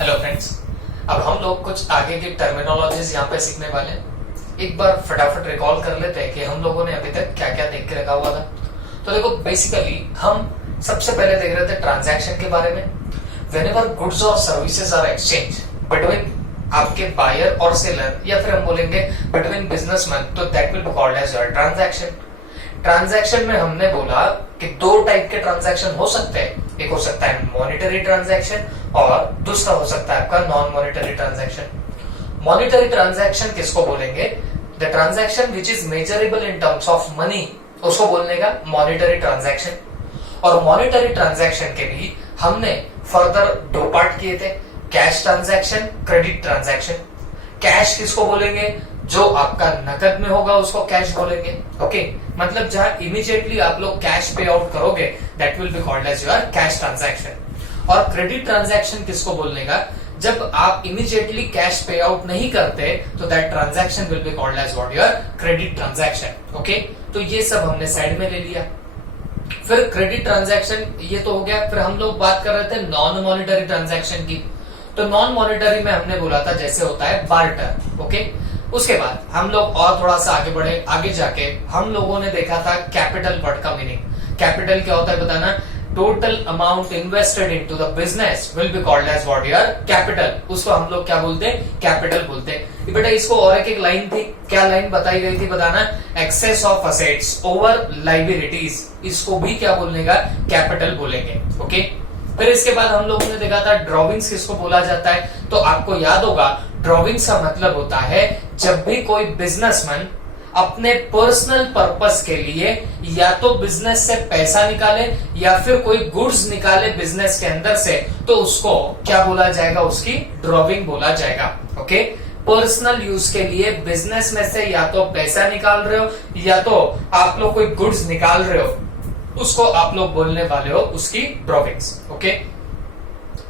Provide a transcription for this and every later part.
Hello friends, अब हम लोग कुछ आगे की टर्मिनोलॉजीज यहाँ पे सीखने वाले हैं। एक बार फटाफट रिकॉल कर लेते हैं कि हम लोगों ने अभी तक क्या क्या देख के रखा हुआ था। तो देखो, बेसिकली हम सबसे पहले देख रहे थे ट्रांजैक्शन के बारे में। व्हेनेवर गुड्स और सर्विसेज आर एक्सचेंज बिटवीन आपके बायर और सेलर, या फिर हम बोलेंगे बिटवीन बिजनेसमैन, तो that will be called as your transaction. Transaction में हमने बोला कि दो टाइप के ट्रांजैक्शन हो सकते हैं। एक हो सकता है मॉनेटरी ट्रांजैक्शन और दूसरा हो सकता है आपका non monetary transaction. Monetary transaction किसको बोलेंगे? The transaction which is measurable in terms of money, उसको बोलने का मॉनेटरी ट्रांजैक्शन। और मॉनेटरी ट्रांजैक्शन के भी हमने फर्दर दो पार्ट किए थे, cash transaction, credit transaction. Cash किसको बोलेंगे? जो आपका नकद में होगा उसको कैश बोलेंगे। ओके, मतलब जहां इमीडिएटली आप लोग कैश पे आउट करोगे, that will be called as your cash transaction. और क्रेडिट ट्रांजैक्शन किसको बोलने का? जब आप इमीडिएटली कैश पे आउट नहीं करते, तो that transaction will be called as what? Your credit transaction. Okay, तो ये सब हमने साइड में ले लिया। फिर क्रेडिट ट्रांजैक्शन ये तो हो गया। फिर हम लोग बात कर रहे थे नॉन मॉनेटरी ट्रांजैक्शन की। तो नॉन मॉनेटरी में हमने बोला था जैसे होता है बार्टर। ओके, उसके बाद हम लोग और थोड़ा सा आगे बढ़े। आगे जाके हम लोगों ने देखा था कैपिटल वर्ड का मीनिंग। कैपिटल क्या होता है बताना? Total amount invested into the business will be called as what? Your capital. उसको हम लोग क्या बोलते हैं? कैपिटल बोलते हैं। बेटा इसको और एक लाइन थी, क्या लाइन बताई गई थी बताना? Excess of assets over liabilities, इसको भी क्या बोलने का? कैपिटल बोलेंगे। ओके, फिर इसके बाद हम लोगों ने देखा था ड्रॉविंग्स किसको बोला जाता है। तो आपको याद होगा ड्रॉविंग्स का मतलब होता है जब भी कोई बिजनेसमैन अपने पर्सनल पर्पस के लिए या तो बिजनेस से पैसा निकाले या फिर कोई गुड्स निकाले बिजनेस के अंदर से, तो उसको क्या बोला जाएगा? उसकी ड्रॉविंग बोला जाएगा। ओके, पर्सनल यूज के लिए बिजनेस में से या तो पैसा निकाल रहे हो या तो आप लोग कोई गुड्स निकाल रहे हो, उसको आप लोग बोलने वाले हो उसकी ड्रॉविंग्स। ओके,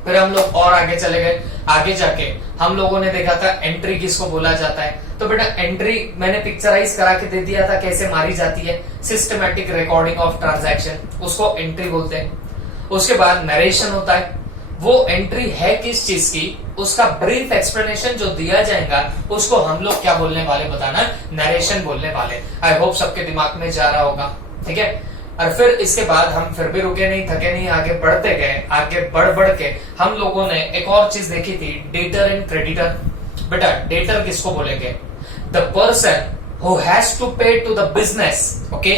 फिर हम लोग और आगे चले गए। आगे जाके हम लोगों ने देखा था एंट्री किसको बोला जाता है। तो बेटा एंट्री मैंने पिक्चराइज करा के दे दिया था कैसे मारी जाती है। सिस्टमैटिक रिकॉर्डिंग ऑफ ट्रांजैक्शन, उसको एंट्री बोलते हैं। उसके बाद नरेशन होता है। वो एंट्री है किस चीज की, उसका ब्रीफ एक्सप्लेनेशन जो दिया जाएगा उसको हम लोग क्या बोलने वाले बताना? नरेशन बोलने वाले। आई होप सबके दिमाग में जा रहा होगा। ठीक है, और फिर इसके बाद हम फिर भी रुके नहीं, थके नहीं, आगे बढ़ते गए। आगे बढ़ के हम लोगों ने एक और चीज देखी थी, डेटर एंड क्रेडिटर। बेटा डेटर किसको बोलेंगे? The person who has to pay to the business. Okay,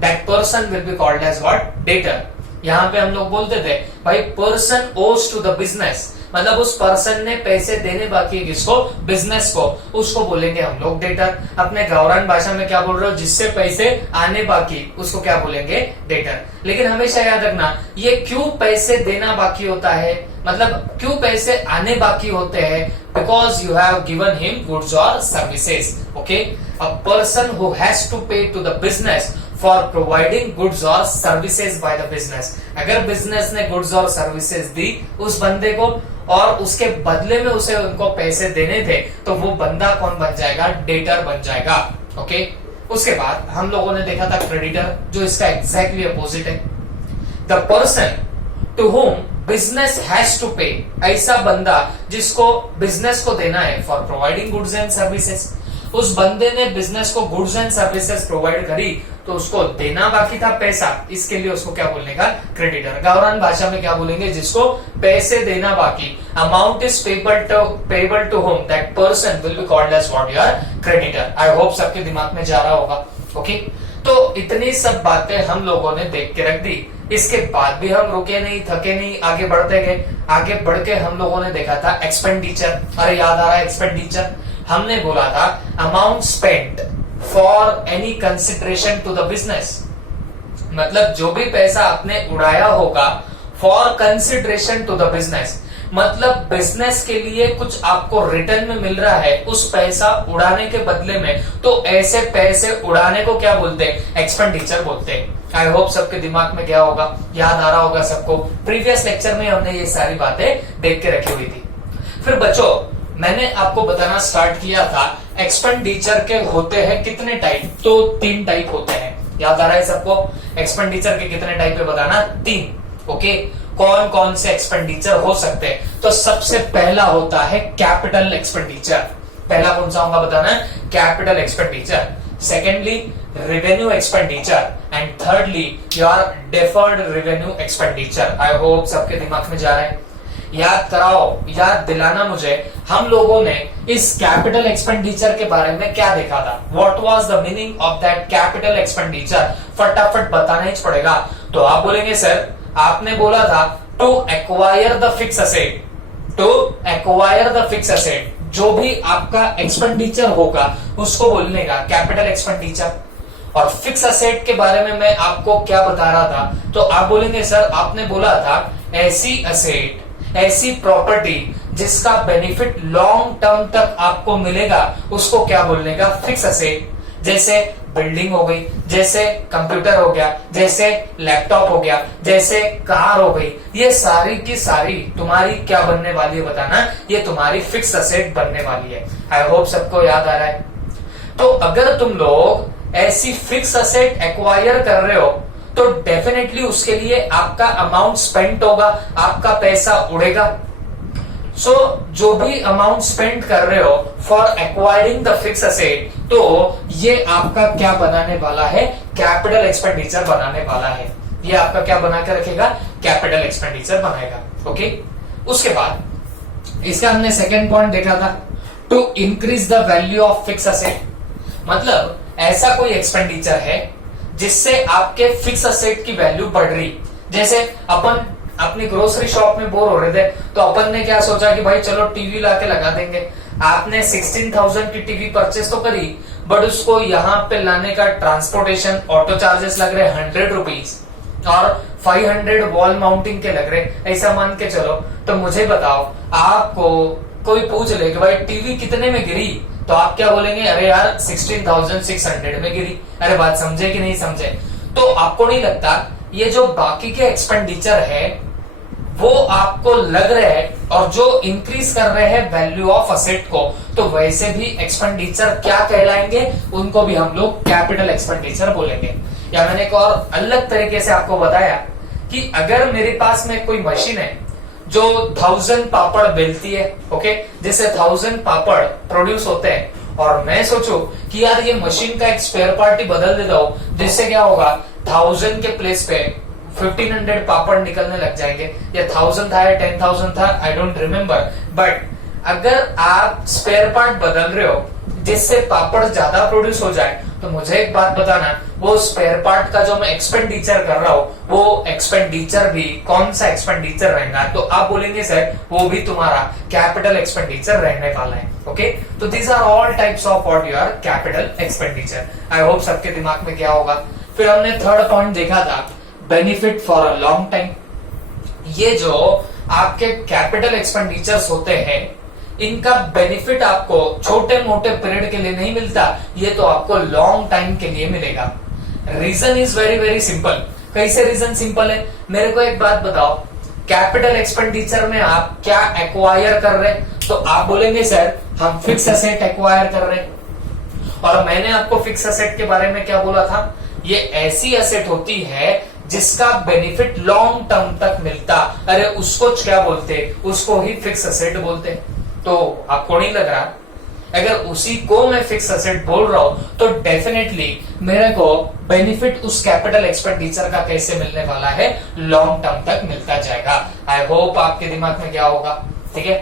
that person will be called as what? Debtor. यहाँ पे हम लोग बोलते थे भाई पर्सन ओज टू द बिजनेस, मतलब उस पर्सन ने पैसे देने बाकी है किसको? बिजनेस को, उसको बोलेंगे हम लोग डेटर। अपने गावरान भाषा में क्या बोल रहे हो? जिससे पैसे आने बाकी, उसको क्या बोलेंगे? डेटर। लेकिन हमेशा याद रखना, ये क्यों पैसे देना बाकी होता है, मतलब क्यों पैसे आने बाकी होते हैं? Because you have given him goods और services. Okay, a person who has to pay to the business for providing goods और सर्विसेज बाय द बिजनेस। अगर बिजनेस ने गुड्स और सर्विसेज दी उस बंदे को और उसके बदले में उसे उनको पैसे देने थे, तो वो बंदा कौन बन जाएगा? डेटर बन जाएगा। ओके, उसके बाद हम लोगों ने देखा था क्रेडिटर, जो इसका एग्जैक्टली अपोजिट है। The person to whom business has to pay, ऐसा बंदा जिसको बिजनेस को देना है for providing goods and services. उस बंदे ने बिजनेस को गुड्स एंड सर्विसेज प्रोवाइड करी तो उसको देना बाकी था पैसा, इसके लिए उसको क्या बोलने का? क्रेडिटर। गावरान भाषा में क्या बोलेंगे? जिसको पैसे देना बाकी, amount is payable to whom, that person will be called as what? Your creditor. I hope सबके दिमाग में जा रहा होगा। ओके, तो इतनी सब बातें हम लोगों ने देख के रख दी। इसके बाद भी हम रुके नहीं, थके नहीं, आगे बढ़ते गए। आगे बढ़ के हम लोगों ने देखा था एक्सपेंडिचर। अरे याद आ रहा है एक्सपेंडिचर? हमने बोला था amount spent for any consideration to the business, मतलब जो भी पैसा आपने उड़ाया होगा for consideration to the business, मतलब बिजनेस के लिए कुछ आपको रिटर्न में मिल रहा है उस पैसा उड़ाने के बदले में, तो ऐसे पैसे उड़ाने को क्या बोलते हैं? एक्सपेंडिचर बोलते हैं। आई होप सबके दिमाग में क्या होगा, याद आ रहा होगा सबको। प्रीवियस लेक्चर में हमने ये सारी बातें देख के रखी हुई थी। फिर बच्चों मैंने आपको बताना स्टार्ट किया था एक्सपेंडिचर के होते हैं कितने टाइप? तो 3 टाइप होते हैं। याद आ रहा है सबको? एक्सपेंडिचर के कितने टाइप है बताना? 3। ओके, कौन कौन से एक्सपेंडिचर हो सकते हैं। तो सबसे पहला होता है कैपिटल एक्सपेंडिचर। पहला कौन सा होगा बताना है, capital expenditure. Secondly revenue expenditure and thirdly your deferred revenue expenditure. I hope सबके दिमाग में जा रहा है। याद कराओ, याद दिलाना मुझे, हम लोगों ने इस कैपिटल एक्सपेंडिचर के बारे में क्या देखा था, what was the meaning of that capital expenditure, फटाफट बताना ही पड़ेगा। तो आप बोलेंगे सर आपने बोला था to acquire the fix asset, to acquire the fix asset, जो भी आपका एक्सपेंडिचर होगा उसको बोलने का कैपिटल एक्सपेंडिचर। और फिक्स असेट के बारे में मैं आपको क्या बता रहा था, तो आप बोलेंगे सर आपने बोला था ऐसी असेट, ऐसी प्रॉपर्टी जिसका बेनिफिट लॉन्ग टर्म तक आपको मिलेगा उसको क्या बोलने का, फिक्स असेट। जैसे बिल्डिंग हो गई, जैसे कंप्यूटर हो गया, जैसे लैपटॉप हो गया, जैसे कार हो गई, ये सारी की सारी तुम्हारी क्या बनने वाली है बताना, ये तुम्हारी फिक्स असेट बनने वाली है। आई होप सबको याद आ रहा है। तो अगर तुम लोग ऐसी फिक्स असेट एक्वायर कर रहे हो तो डेफिनेटली उसके लिए आपका अमाउंट स्पेंड होगा, आपका पैसा उड़ेगा। सो जो भी अमाउंट स्पेंड कर रहे हो for acquiring the fix asset, तो ये आपका क्या बनाने वाला है, कैपिटल एक्सपेंडिचर बनाने वाला है। ये आपका क्या बना के रखेगा, कैपिटल एक्सपेंडिचर बनाएगा। ओके, उसके बाद इसका हमने सेकेंड पॉइंट देखा था, to increase the value of fix asset. मतलब ऐसा कोई एक्सपेंडिचर है जिससे आपके फिक्स असेट की वैल्यू बढ़ रही। जैसे अपन अपनी ग्रोसरी शॉप में बोर हो रहे थे तो अपन ने क्या सोचा कि भाई चलो टीवी लाके लगा देंगे। आपने 16,000 की टीवी परचेस तो करी, बट उसको यहाँ पे लाने का ट्रांसपोर्टेशन, ऑटो चार्जेस लग रहे 100 रुपीज और 500 वॉल माउंटिंग के लग रहे, ऐसा मान के चलो। तो मुझे बताओ, आपको कोई पूछ ले कि भाई टीवी कितने में गिरी, तो आप क्या बोलेंगे, अरे यार 16,600 में गिरी। अरे बात समझे कि नहीं समझे। तो आपको नहीं लगता ये जो बाकी के एक्सपेंडिचर है वो आपको लग रहे हैं और जो इंक्रीज कर रहे हैं वैल्यू ऑफ असेट को, तो वैसे भी एक्सपेंडिचर क्या कहलाएंगे, उनको भी हम लोग कैपिटल एक्सपेंडिचर बोलेंगे। या मैंने एक और अलग तरीके से आपको बताया कि अगर मेरे पास में कोई मशीन है जो 1000 पापड़ बेलती है, ओके, जैसे 1000 पापड़ प्रोड्यूस होते हैं, और मैं सोचूं कि यार ये मशीन का एक स्पेयर पार्ट ही बदल देता हूं, जिससे क्या होगा 1000 के प्लेस पे 1500 पापड़ निकलने लग जाएंगे। या 1000 था या 10,000 था, आई डोंट रिमेम्बर, बट अगर आप स्पेयर पार्ट बदल रहे हो जिससे पापड़ ज्यादा प्रोड्यूस हो जाए, तो मुझे एक बात बताना, वो स्पेयर पार्ट का जो मैं एक्सपेंडिचर कर रहा हूँ वो एक्सपेंडिचर भी कौन सा एक्सपेंडिचर रहेगा, तो आप बोलेंगे सर वो भी तुम्हारा कैपिटल एक्सपेंडिचर रहने वाला है। ओके, तो these are all types of what your capital expenditure. I hope सबके दिमाग में क्या होगा। फिर हमने थर्ड पॉइंट देखा था, benefit for a long time. ये जो आपके कैपिटल एक्सपेंडिचर्स होते हैं इनका बेनिफिट आपको छोटे मोटे पीरियड के लिए नहीं मिलता, ये तो आपको लॉन्ग टाइम के लिए मिलेगा। Reason is very very simple. कैसे रीजन सिंपल है, मेरे को एक बात बताओ, कैपिटल एक्सपेंडिचर में आप क्या एक्वायर कर रहे हैं, तो आप बोलेंगे सर हम फिक्स असेट एक्वायर कर रहे हैं। और मैंने आपको फिक्स असेट के बारे में क्या बोला था, ये ऐसी असेट होती है जिसका बेनिफिट लॉन्ग टर्म तक मिलता, अरे उसको क्या बोलते, उसको ही फिक्स असेट बोलते। तो आपको नहीं लग रहा, अगर उसी को मैं फिक्स असेट बोल रहा हूं तो डेफिनेटली मेरे को बेनिफिट उस कैपिटल एक्सपेंडिचर का कैसे मिलने वाला है, लॉन्ग टर्म तक मिलता जाएगा। आई होप आपके दिमाग में क्या होगा, ठीक है।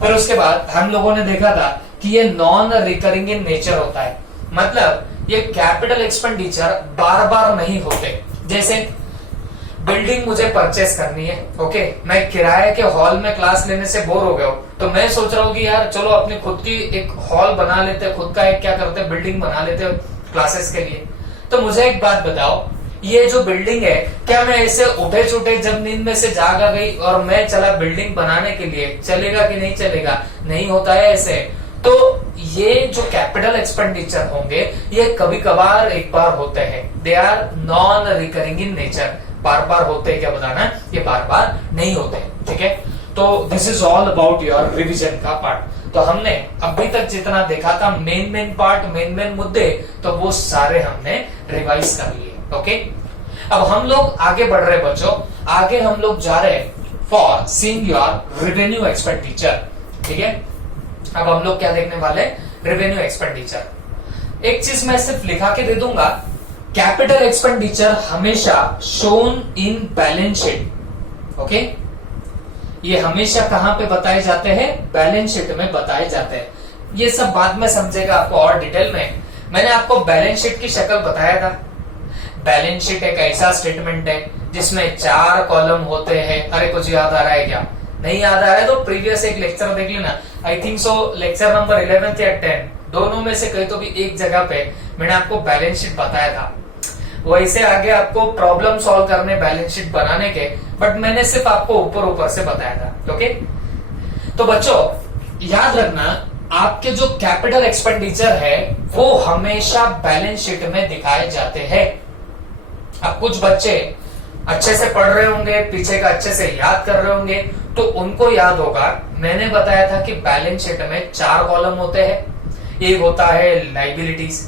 फिर उसके बाद हम लोगों ने देखा था कि ये नॉन रिकरिंग इन नेचर होता है, मतलब ये कैपिटल एक्सपेंडिचर बार बार नहीं होते। जैसे बिल्डिंग मुझे परचेस करनी है, ओके, मैं किराए के हॉल में क्लास लेने से बोर हो गया हूं, तो मैं सोच रहा हूँ कि यार चलो अपनी खुद की एक हॉल बना लेते, खुद का एक क्या करते, बिल्डिंग बना लेते क्लासेस के लिए। तो मुझे एक बात बताओ, ये जो बिल्डिंग है, क्या मैं ऐसे उठे छुटे जब नींद में से जाग आ गई और मैं चला बिल्डिंग बनाने के लिए, चलेगा कि नहीं चलेगा, नहीं होता है ऐसे। तो ये जो कैपिटल एक्सपेंडिचर होंगे ये कभी कभार एक बार होते हैं, they are non recurring in nature. बार बार होते हैं क्या बताना, ये बार बार नहीं होते, ठीक है। तो this is all about your revision का पार्ट। तो हमने अभी तक जितना देखा था मेन पार्ट, मेन मुद्दे, तो वो सारे हमने रिवाइज कर लिए। ओके, अब हम लोग आगे बढ़ रहे बच्चों, आगे हम लोग जा रहे हैं for seeing your revenue expenditure. ठीक है, अब हम लोग क्या देखने वाले, रेवेन्यू एक्सपेंडिचर। एक चीज मैं सिर्फ लिखा के दे दूंगा, कैपिटल एक्सपेंडिचर हमेशा shown in balance sheet. Okay, ये हमेशा कहां पे बताए जाते हैं, बैलेंस शीट में बताए जाते हैं। ये सब बाद में समझेगा आपको और डिटेल में। मैंने आपको बैलेंस शीट की शक्ल बताया था। बैलेंस शीट एक ऐसा स्टेटमेंट है जिसमें 4 कॉलम होते हैं। अरे कुछ याद आ रहा है क्या? नहीं याद आ रहा है तो प्रीवियस एक लेक्चर देख लेना। I think so lecture number 11 या 10 दोनों में से कहीं तो भी एक जगह पे मैंने आपको बैलेंस शीट बताया था। वैसे आगे आपको प्रॉब्लम सॉल्व करने बैलेंस शीट बनाने के, बट मैंने सिर्फ आपको ऊपर ऊपर से बताया था। ओके, तो बच्चों याद रखना, आपके जो कैपिटल एक्सपेंडिचर है वो हमेशा बैलेंस शीट में दिखाए जाते हैं। अब कुछ बच्चे अच्छे से पढ़ रहे होंगे, पीछे का अच्छे से याद कर रहे होंगे, तो उनको याद होगा मैंने बताया था कि बैलेंस शीट में 4 कॉलम होते हैं। एक होता है लाइबिलिटीज,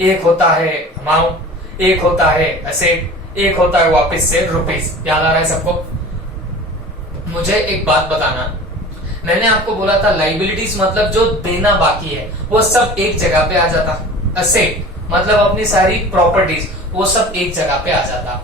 एक होता है अमाउंट, एक होता है एसेट, एक होता है वापस से रुपीज। याद आ रहा है सबको? मुझे एक बात बताना, मैंने आपको बोला था लाइबिलिटीज मतलब जो देना बाकी है वो सब एक जगह पे आ जाता। एसेट मतलब अपनी सारी प्रॉपर्टीज, वो सब एक जगह पे आ जाता।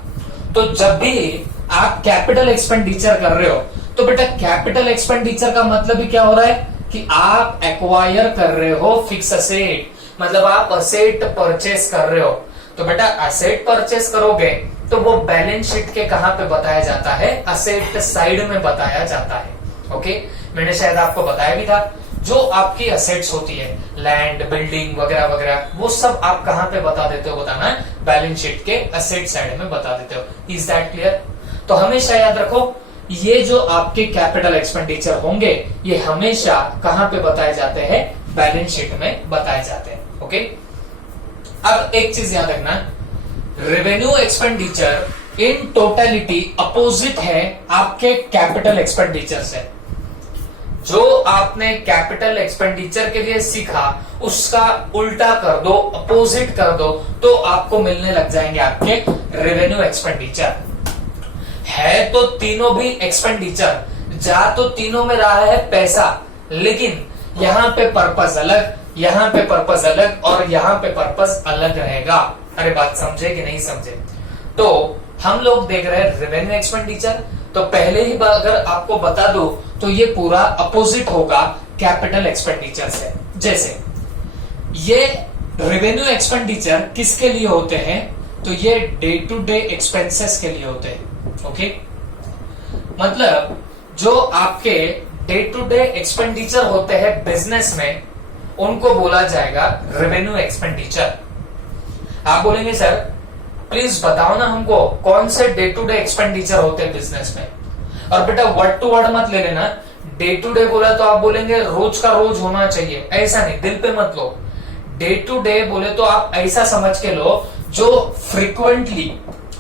तो जब भी आप कैपिटल एक्सपेंडिचर कर रहे हो तो बेटा कैपिटल एक्सपेंडिचर का मतलब ही क्या हो रहा है कि आप एक्वायर कर रहे हो फिक्स असेट, मतलब आप असेट परचेस कर रहे हो। तो बेटा असेट परचेस करोगे तो वो बैलेंस शीट के कहां पे बताया जाता है, असेट साइड में बताया जाता है। ओके, मैंने शायद आपको बताया भी था, जो आपकी असेट्स होती है लैंड, बिल्डिंग वगैरह वगैरह, वो सब आप कहां पे बता देते हो, बताना है बैलेंस शीट के असेट साइड में बता देते हो। Is that clear? तो हमेशा याद रखो, ये जो आपके कैपिटल एक्सपेंडिचर होंगे ये हमेशा कहां पे बताए जाते हैं, बैलेंस शीट में बताए जाते हैं। ओके, अब एक चीज याद रखना, revenue expenditure in totality opposite है आपके कैपिटल एक्सपेंडिचर से। जो आपने कैपिटल एक्सपेंडिचर के लिए सीखा उसका उल्टा कर दो, अपोजिट कर दो, तो आपको मिलने लग जाएंगे आपके रेवेन्यू एक्सपेंडिचर। है तो तीनों भी एक्सपेंडिचर, जा तो तीनों में रहा है पैसा, लेकिन यहाँ पे पर्पस अलग, यहाँ पे पर्पस अलग और यहाँ पे पर्पस अलग रहेगा। अरे बात समझे कि नहीं समझे? तो हम लोग देख रहे हैं रेवेन्यू एक्सपेंडिचर, तो पहले ही अगर आपको बता दो तो ये पूरा अपोजिट होगा कैपिटल एक्सपेंडिचर से। जैसे ये रेवेन्यू एक्सपेंडिचर किसके लिए होते हैं, तो ये डे टू डे एक्सपेंसेस के लिए होते हैं। ओके, मतलब जो आपके डे टू डे एक्सपेंडिचर होते हैं बिजनेस में, उनको बोला जाएगा रेवेन्यू एक्सपेंडिचर। आप बोलेंगे सर प्लीज बताओ ना हमको कौन से डे टू डे एक्सपेंडिचर होते हैं बिजनेस में। और बेटा वर्ड टू वर्ड मत ले लेना, डे टू डे बोला तो आप बोलेंगे रोज का रोज होना चाहिए, ऐसा नहीं, दिल पे मत लो। डे टू डे बोले तो आप ऐसा समझ के लो जो फ्रीक्वेंटली,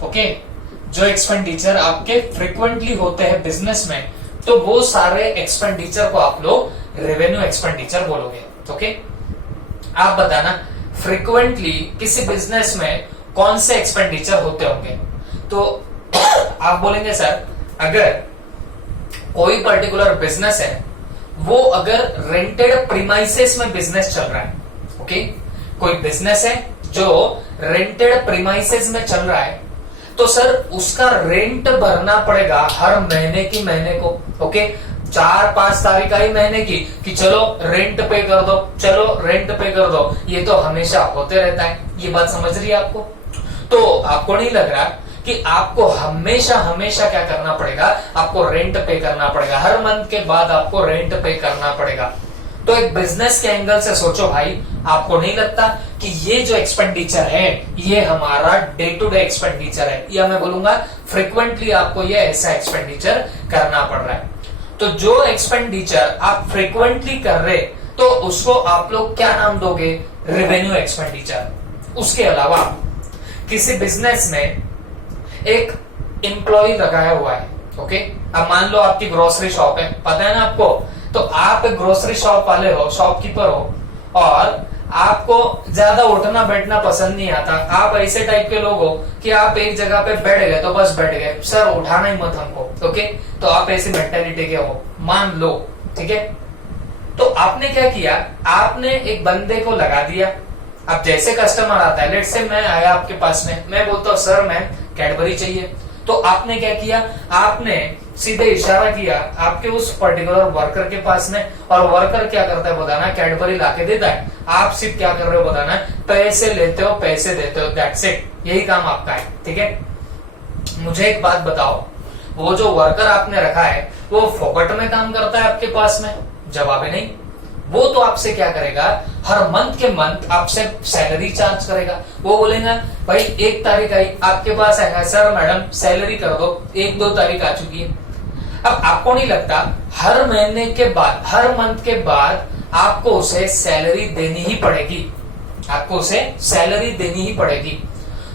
ओके, जो एक्सपेंडिचर आपके फ्रीक्वेंटली होते हैं बिजनेस में, तो वो सारे एक्सपेंडिचर को आप लोग रेवेन्यू एक्सपेंडिचर बोलोगे। ओके, आप बताना फ्रीक्वेंटली किसी बिजनेस में कौन से एक्सपेंडिचर होते होंगे। तो आप बोलेंगे सर अगर कोई पर्टिकुलर बिजनेस है, वो अगर रेंटेड प्रीमाइसेस में बिजनेस चल रहा है, ओके, कोई बिजनेस है जो रेंटेड प्रीमाइसेस में चल रहा है, तो सर उसका रेंट भरना पड़ेगा हर महीने की महीने को। ओके, 4-5 तारीख आई महीने की कि चलो रेंट पे कर दो, चलो रेंट पे कर दो, ये तो हमेशा होते रहता है। ये बात समझ रही है आपको? तो आपको नहीं लग रहा कि आपको हमेशा हमेशा क्या करना पड़ेगा, आपको रेंट पे करना पड़ेगा, हर मंथ के बाद आपको रेंट पे करना पड़ेगा। तो एक बिजनेस के एंगल से सोचो भाई, आपको नहीं लगता कि ये जो एक्सपेंडिचर है ये हमारा डे टू डे एक्सपेंडिचर है, या मैं बोलूंगा फ्रीक्वेंटली आपको ये ऐसा एक्सपेंडिचर करना पड़ रहा है। तो जो एक्सपेंडिचर आप फ्रीक्वेंटली कर रहे, तो उसको आप लोग क्या नाम दोगे, रेवेन्यू एक्सपेंडिचर। उसके अलावा किसी बिजनेस में एक एम्प्लॉय लगाया हुआ है, ओके, अब मान लो आपकी ग्रोसरी शॉप है, पता है ना आपको, तो आप एक ग्रोसरी शॉप वाले हो, शॉपकीपर हो, और आपको ज्यादा उठना बैठना पसंद नहीं आता, आप ऐसे टाइप के लोग हो कि आप एक जगह पे बैठ गए तो बस बैठ गए, सर उठाना ही मत हमको, ओके। तो आप ऐसी मेंटेलिटी के हो, मान लो, ठीक है। तो आपने क्या किया, आपने एक बंदे को लगा दिया। अब जैसे कस्टमर आता है, लेट्स से मैं आया आपके पास में, मैं बोलता हूँ सर मैं कैडबरी चाहिए, तो आपने क्या किया, आपने सीधे इशारा किया आपके उस पर्टिकुलर वर्कर के पास में, और वर्कर क्या करता है बताना, कैडबरी लाके देता है। आप सिर्फ क्या कर रहे हो बताना, पैसे लेते हो पैसे देते हो, दैट्स इट, यही काम आपका है, ठीक है। मुझे एक बात बताओ, वो जो वर्कर आपने रखा है वो फोकट में काम करता है आपके पास में? जवाब है नहीं। वो तो आपसे क्या करेगा, हर मंथ के मंथ आपसे सैलरी चार्ज करेगा। वो बोलेगा भाई 1 तारीख आई, आपके पास आएगा, सर मैडम सैलरी कर दो, 1-2 तारीख आ चुकी है। अब आपको नहीं लगता हर महीने के बाद, हर मंथ के बाद आपको उसे सैलरी देनी ही पड़ेगी, आपको उसे सैलरी देनी ही पड़ेगी।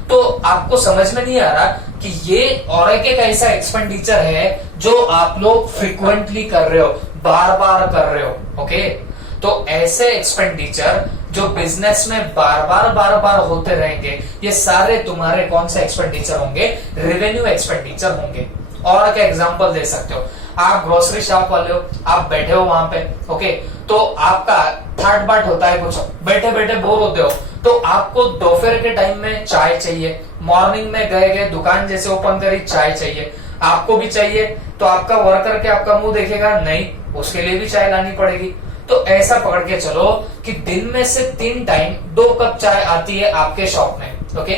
तो आपको समझ में नहीं आ रहा कि ये और एक ऐसा एक्सपेंडिचर है जो आप लोग फ्रिक्वेंटली कर रहे हो, बार बार कर रहे हो, ओके। तो ऐसे एक्सपेंडिचर जो बिजनेस में बार बार होते रहेंगे, ये सारे तुम्हारे कौन से एक्सपेंडिचर होंगे, रेवेन्यू एक्सपेंडिचर होंगे। और क्या एग्जांपल दे सकते हो, आप ग्रोसरी शॉप वाले हो, आप बैठे हो वहां पे, ओके, तो आपका थर्ड पार्ट होता है कुछ, बैठे बैठे बोर होते हो, तो आपको दोपहर के टाइम में चाय चाहिए, मॉर्निंग में गए दुकान जैसे ओपन करी चाय चाहिए, आपको भी चाहिए, तो आपका वर्कर के आपका मुंह देखेगा नहीं, उसके लिए भी चाय लानी पड़ेगी। तो ऐसा पकड़ के चलो कि दिन में से 3 टाइम 2 कप चाय आती है आपके शॉप में, ओके।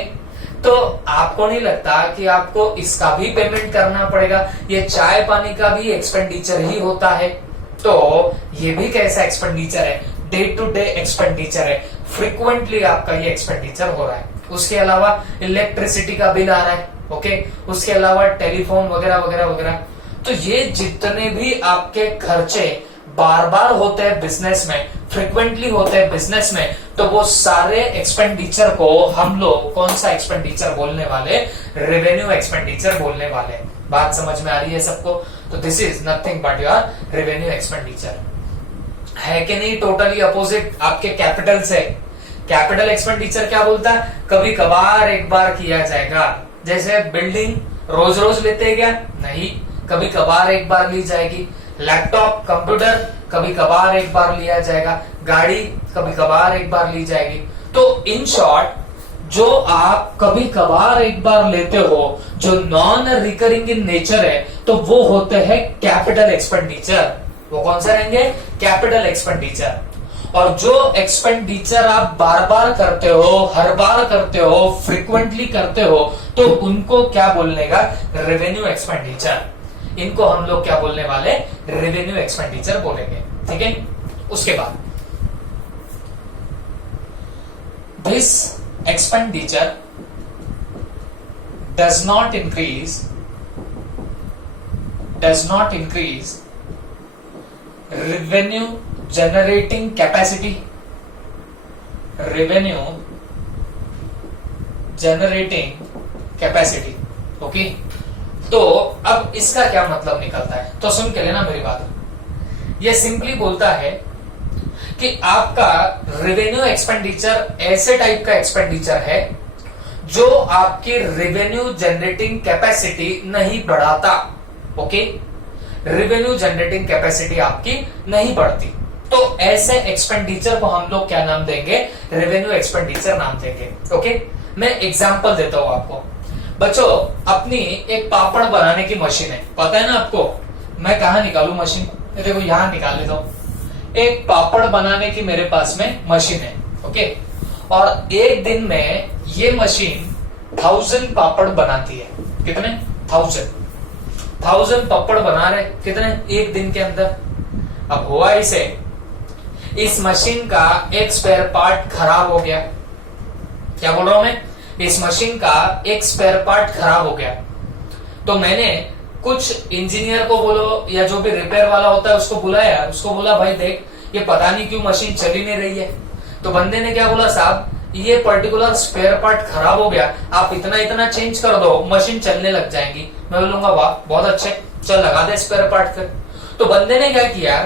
तो आपको नहीं लगता कि आपको इसका भी पेमेंट करना पड़ेगा, ये चाय पानी का भी एक्सपेंडिचर ही होता है। तो ये भी कैसा एक्सपेंडिचर है, डे टू डे एक्सपेंडिचर है, फ्रिक्वेंटली आपका ये एक्सपेंडिचर हो रहा है। उसके अलावा इलेक्ट्रिसिटी का बिल आ रहा है, ओके, उसके अलावा टेलीफोन वगैरह वगैरह वगैरह। तो ये जितने भी आपके खर्चे बार बार होते हैं बिजनेस में, फ्रिक्वेंटली होते हैं बिजनेस में, तो वो सारे एक्सपेंडिचर को हम लोग कौन सा एक्सपेंडिचर बोलने वाले, रेवेन्यू एक्सपेंडिचर बोलने वाले। बात समझ में आ रही है सबको? तो this is nothing but your revenue expenditure, है कि नहीं? टोटली अपोजिट आपके कैपिटल से। कैपिटल एक्सपेंडिचर क्या बोलता है, कभी कभार एक बार किया जाएगा। जैसे बिल्डिंग रोज रोज लेते हैं क्या? नहीं, कभी कभार एक बार ली जाएगी। लैपटॉप कंप्यूटर कभी कभार एक बार लिया जाएगा। गाड़ी कभी कभार एक बार ली जाएगी। तो इन शॉर्ट जो आप कभी कभार एक बार लेते हो, जो नॉन रिकरिंग इन नेचर है, तो वो होते हैं कैपिटल एक्सपेंडिचर। वो कौन सा रहेंगे? Capital expenditure. और जो एक्सपेंडिचर आप बार बार करते हो, हर बार करते हो, फ्रिक्वेंटली करते हो, तो उनको क्या बोलने का? Revenue expenditure. इनको हम लोग क्या बोलने वाले? रेवेन्यू एक्सपेंडिचर बोलेंगे, ठीक है। उसके बाद this expenditure does not increase revenue generating capacity, revenue generating capacity, okay. तो अब इसका क्या मतलब निकलता है, तो सुन के लेना मेरी बात। ये सिंपली बोलता है कि आपका रेवेन्यू एक्सपेंडिचर ऐसे टाइप का एक्सपेंडिचर है जो आपकी रेवेन्यू जनरेटिंग कैपेसिटी नहीं बढ़ाता, ओके। रेवेन्यू जनरेटिंग कैपेसिटी आपकी नहीं बढ़ती, तो ऐसे एक्सपेंडिचर को हम लोग क्या नाम देंगे? रेवेन्यू एक्सपेंडिचर नाम देंगे, ओके। मैं एग्जांपल देता हूं आपको। बच्चों, अपनी एक पापड़ बनाने की मशीन है, पता है ना आपको? मैं कहा निकालू मशीन? देखो यहां निकाल लेता हूं। एक पापड़ बनाने की मेरे पास में मशीन है, ओके। और एक दिन में ये मशीन 1000 पापड़ बनाती है। कितने? 1000 पापड़ बना रहे, कितने? एक दिन के अंदर। अब हुआ इसे, इस मशीन का एक स्पेयर पार्ट खराब हो गया। क्या बोल रहा हूं मैं? इस मशीन का एक स्पेयर पार्ट खराब हो गया। तो मैंने कुछ इंजीनियर को बोलो या जो भी रिपेयर वाला होता है उसको बुलाया, उसको बोला भाई देख ये पता नहीं क्यों मशीन चल ही नहीं रही है। तो बंदे ने क्या बोला, साहब ये पर्टिकुलर स्पेयर पार्ट खराब हो गया, आप इतना इतना चेंज कर दो, मशीन चलने लग जाएगी। मैं बोलूंगा वाह बहुत अच्छे, चल लगा दे स्पेयर पार्ट फिर। तो बंदे ने क्या किया,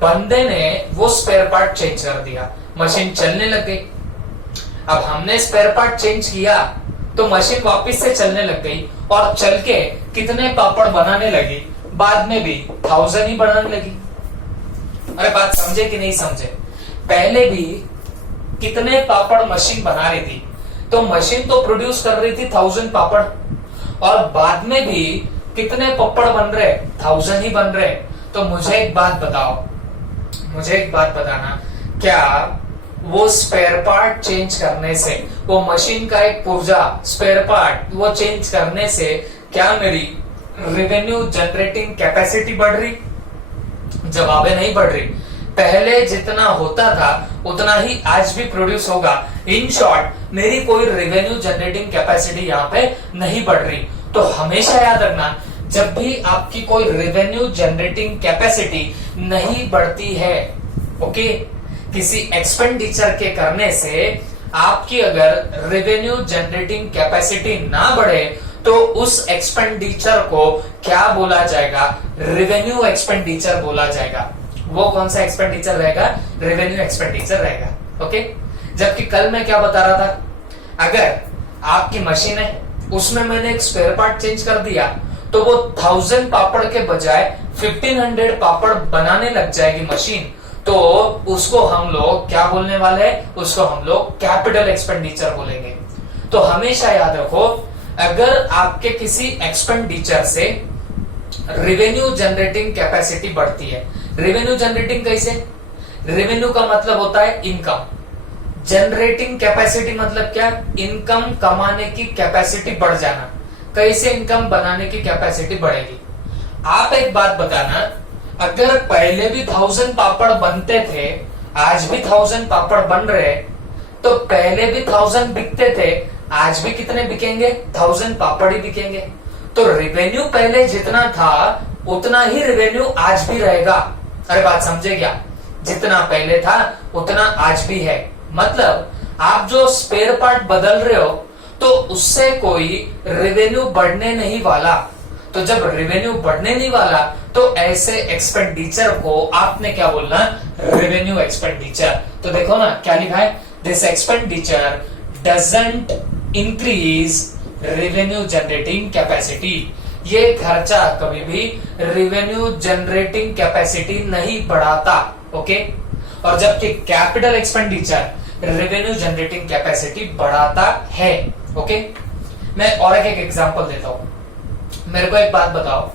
बंदे ने वो स्पेयर पार्ट चेंज कर दिया। मशीन चलने लग गई। अब हमने स्पेयर पार्ट चेंज किया तो मशीन वापस से चलने लग गई और चल के कितने पापड़ बनाने लगी, बाद में भी 1000 ही बनाने लगी। अरे बात समझे कि नहीं समझे? पहले भी कितने पापड़ मशीन बना रही थी, तो मशीन तो प्रोड्यूस कर रही थी 1000 पापड़, और बाद में भी कितने पापड़ बन रहे, 1000 ही बन रहे। तो मुझे एक बात बताओ, मुझे एक बात बताना, क्या वो स्पेयर पार्ट चेंज करने से, वो मशीन का एक पुर्जा स्पेयर पार्ट वो चेंज करने से क्या मेरी रेवेन्यू जनरेटिंग कैपेसिटी बढ़ रही? जवाब है नहीं बढ़ रही। पहले जितना होता था उतना ही आज भी प्रोड्यूस होगा। इन शॉर्ट मेरी कोई रेवेन्यू जनरेटिंग कैपेसिटी यहाँ पे नहीं बढ़ रही। तो हमेशा याद रखना, जब भी आपकी कोई रेवेन्यू जनरेटिंग कैपेसिटी नहीं बढ़ती है, ओके, किसी एक्सपेंडिचर के करने से आपकी अगर रेवेन्यू जनरेटिंग कैपेसिटी ना बढ़े तो उस एक्सपेंडिचर को क्या बोला जाएगा? रेवेन्यू एक्सपेंडिचर बोला जाएगा। वो कौन सा एक्सपेंडिचर रहेगा? रेवेन्यू एक्सपेंडिचर रहेगा। ओके, जबकि कल मैं क्या बता रहा था, अगर आपकी मशीन है उसमें मैंने एक स्पेयर पार्ट चेंज कर दिया तो वो 1000 पापड़ के बजाय 1500 पापड़ बनाने लग जाएगी मशीन, तो उसको हम लोग क्या बोलने वाले हैं? उसको हम लोग कैपिटल एक्सपेंडिचर बोलेंगे। तो हमेशा याद रखो, अगर आपके किसी एक्सपेंडिचर से रेवेन्यू जनरेटिंग कैपेसिटी बढ़ती है, रेवेन्यू जनरेटिंग कैसे? रेवेन्यू का मतलब होता है इनकम, जनरेटिंग कैपेसिटी मतलब क्या? इनकम कमाने की कैपेसिटी बढ़ जाना। कैसे इनकम बनाने की कैपेसिटी बढ़ेगी? आप एक बात बताना, अगर पहले भी 1000 पापड़ बनते थे, आज भी 1000 पापड़ बन रहे, तो पहले भी 1000 बिकते थे, आज भी कितने बिकेंगे? 1000 पापड़ ही बिकेंगे। तो रेवेन्यू पहले जितना था उतना ही रेवेन्यू आज भी रहेगा। अरे बात समझे क्या? जितना पहले था उतना आज भी है। मतलब आप जो स्पेयर पार्ट बदल रहे हो तो उससे कोई रेवेन्यू बढ़ने नहीं वाला। तो जब रेवेन्यू बढ़ने नहीं वाला तो ऐसे एक्सपेंडिचर को आपने क्या बोलना? Revenue expenditure. तो देखो ना क्या लिखा है, this expenditure doesn't increase revenue generating capacity. ये खर्चा कभी भी रेवेन्यू जनरेटिंग कैपेसिटी नहीं बढ़ाता। ओके, और जबकि capital expenditure revenue generating capacity बढ़ाता है। ओके, मैं और एक एग्जांपल देता हूं। मेरे को एक बात बताओ,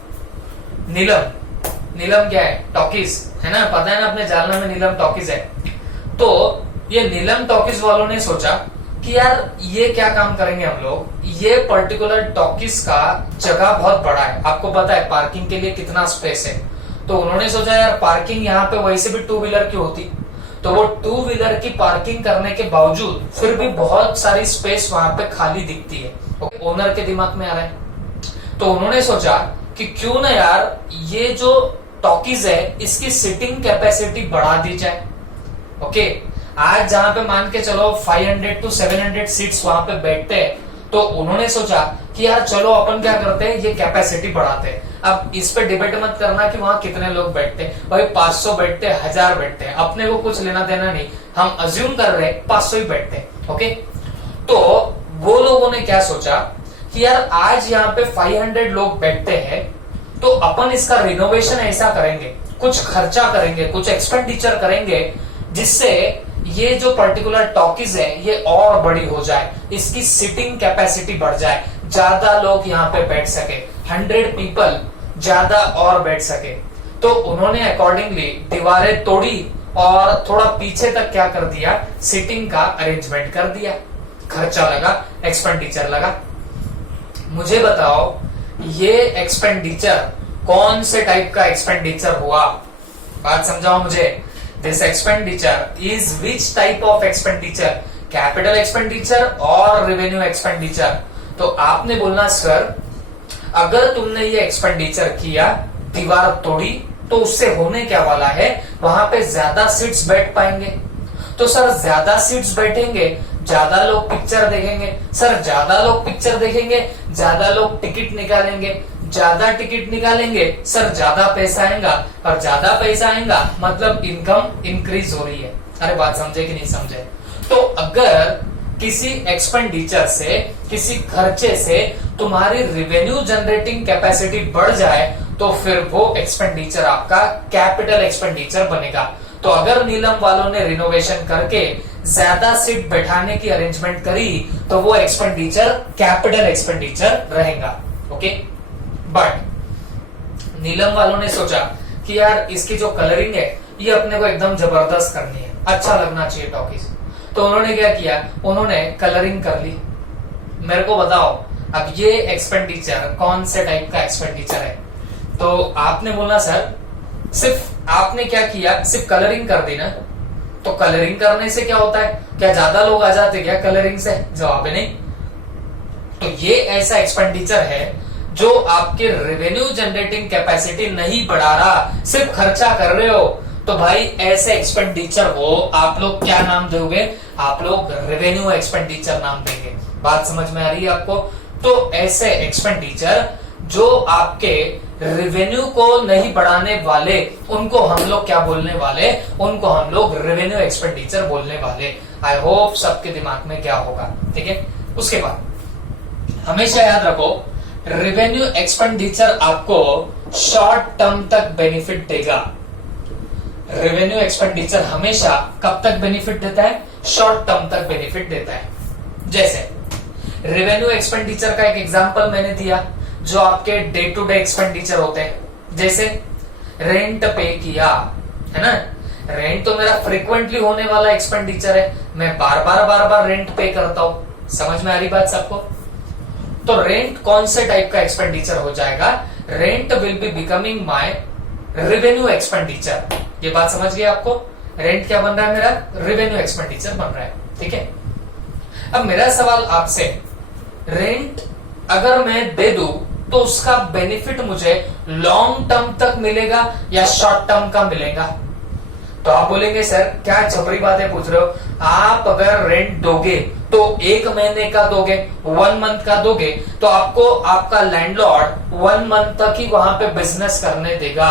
नीलम क्या है? टॉकीज है ना, पता है ना, अपने जालना में नीलम टॉकीज है। तो ये नीलम टॉकीज वालों ने सोचा कि यार ये क्या काम करेंगे हम लोग, ये पर्टिकुलर टॉकीज का जगह बहुत बड़ा है, आपको पता है पार्किंग के लिए कितना स्पेस है। तो उन्होंने सोचा यार पार्किंग यहाँ पे वैसे भी 2 व्हीलर की होती, तो वो 2 व्हीलर की पार्किंग करने के बावजूद फिर भी बहुत सारी स्पेस वहां पे खाली दिखती है। ओनर के दिमाग में आ रहा है, तो उन्होंने सोचा कि क्यों ना यार ये जो टॉकीज है इसकी सिटिंग कैपेसिटी बढ़ा दी जाए। ओके, आज जहां पे मान के चलो 500 to 700 सीट्स वहां पे बैठते हैं, तो उन्होंने सोचा कि यार चलो अपन क्या करते हैं, ये कैपेसिटी बढ़ाते हैं। अब इस पे डिबेट मत करना कि वहां कितने लोग बैठते हैं, भाई 500 बैठते हैं, 1000 बैठते हैं, अपने को कुछ लेना देना नहीं, हम अज्यूम कर रहे हैं 500 ही बैठते हैं। ओके, तो वो लोगों ने क्या सोचा कि यार आज यहाँ पे 500 लोग बैठते हैं, तो अपन इसका रिनोवेशन ऐसा करेंगे, कुछ खर्चा करेंगे, कुछ एक्सपेंडिचर करेंगे, जिससे ये जो पर्टिकुलर टॉकीज है ये और बड़ी हो जाए, इसकी सिटिंग कैपेसिटी बढ़ जाए, ज्यादा लोग यहाँ पे बैठ सके, 100 पीपल ज्यादा और बैठ सके। तो उन्होंने अकॉर्डिंगली दीवारें तोड़ी और थोड़ा पीछे तक क्या कर दिया, सिटिंग का अरेंजमेंट कर दिया। खर्चा लगा, एक्सपेंडिचर लगा। मुझे बताओ ये एक्सपेंडिचर कौन से टाइप का एक्सपेंडिचर हुआ? बात समझाओ मुझे। This expenditure is which type of expenditure? Capital expenditure और रेवेन्यू एक्सपेंडिचर। तो आपने बोलना सर अगर तुमने ये एक्सपेंडिचर किया, दीवार तोड़ी, तो उससे होने क्या वाला है, वहां पे ज्यादा सीट्स बैठ पाएंगे। तो सर ज्यादा सीट्स बैठेंगे, ज्यादा लोग पिक्चर देखेंगे। सर ज्यादा लोग पिक्चर देखेंगे, ज्यादा लोग टिकट निकालेंगे, ज्यादा टिकट निकालेंगे, सर ज्यादा पैसा आएगा, और ज्यादा पैसा आएगा मतलब इनकम इंक्रीज हो रही है। अरे बात समझे कि नहीं समझे? तो अगर किसी एक्सपेंडिचर से, किसी खर्चे से तुम्हारी रेवेन्यू जनरेटिंग कैपेसिटी बढ़ जाए तो फिर वो एक्सपेंडिचर आपका कैपिटल एक्सपेंडिचर बनेगा। तो अगर नीलम वालों ने रिनोवेशन करके ज्यादा सीट बैठाने की अरेंजमेंट करी तो वो एक्सपेंडिचर कैपिटल एक्सपेंडिचर रहेगा। ओके, बट नीलम वालों ने सोचा कि यार इसकी जो कलरिंग है ये अपने को एकदम जबरदस्त करनी है, अच्छा लगना चाहिए टॉकीज। तो उन्होंने क्या किया, उन्होंने कलरिंग कर ली। मेरे को बताओ अब ये एक्सपेंडिचर कौन से टाइप का एक्सपेंडिचर है? तो आपने बोला सर सिर्फ आपने क्या किया, सिर्फ कलरिंग कर दी ना। तो कलरिंग करने से क्या होता है, क्या ज्यादा लोग आ जाते क्या कलरिंग से? जवाब है नहीं। तो ये ऐसा एक्सपेंडिचर है जो आपके रेवेन्यू जनरेटिंग कैपेसिटी नहीं बढ़ा रहा, सिर्फ खर्चा कर रहे हो। तो भाई ऐसे एक्सपेंडिचर को आप लोग क्या नाम दोगे? आप लोग रेवेन्यू एक्सपेंडिचर नाम देंगे। बात समझ में आ रही है आपको? तो ऐसे एक्सपेंडिचर जो आपके रेवेन्यू को नहीं बढ़ाने वाले, उनको हम लोग क्या बोलने वाले? उनको हम लोग रेवेन्यू एक्सपेंडिचर बोलने वाले। आई होप सबके दिमाग में क्या होगा, ठीक है। उसके बाद हमेशा याद रखो, रेवेन्यू एक्सपेंडिचर आपको शॉर्ट टर्म तक बेनिफिट देगा। रेवेन्यू एक्सपेंडिचर हमेशा कब तक बेनिफिट देता है? शॉर्ट टर्म तक बेनिफिट देता है। जैसे रेवेन्यू एक्सपेंडिचर का एक एग्जांपल मैंने दिया, जो आपके डे टू डे एक्सपेंडिचर होते हैं। जैसे रेंट पे किया, है ना, रेंट तो मेरा फ्रीक्वेंटली होने वाला एक्सपेंडिचर है, मैं बार बार रेंट पे करता हूं। समझ में आ रही बात सबको? तो रेंट कौन से टाइप का एक्सपेंडिचर हो जाएगा? Rent will be becoming my revenue expenditure. ये बात समझ गए आपको? रेंट क्या बन रहा है मेरा? रेवेन्यू एक्सपेंडिचर बन रहा है, ठीक है। अब मेरा सवाल आपसे, रेंट अगर मैं दे दूं तो उसका बेनिफिट मुझे लॉन्ग टर्म तक मिलेगा या शॉर्ट टर्म का मिलेगा? तो आप बोलेंगे सर क्या छपरी बातें पूछ रहे हो, आप अगर रेंट दोगे तो 1 महीने का दोगे, 1 मंथ का दोगे, तो आपको आपका लैंडलॉर्ड 1 मंथ तक ही वहां पे बिजनेस करने देगा।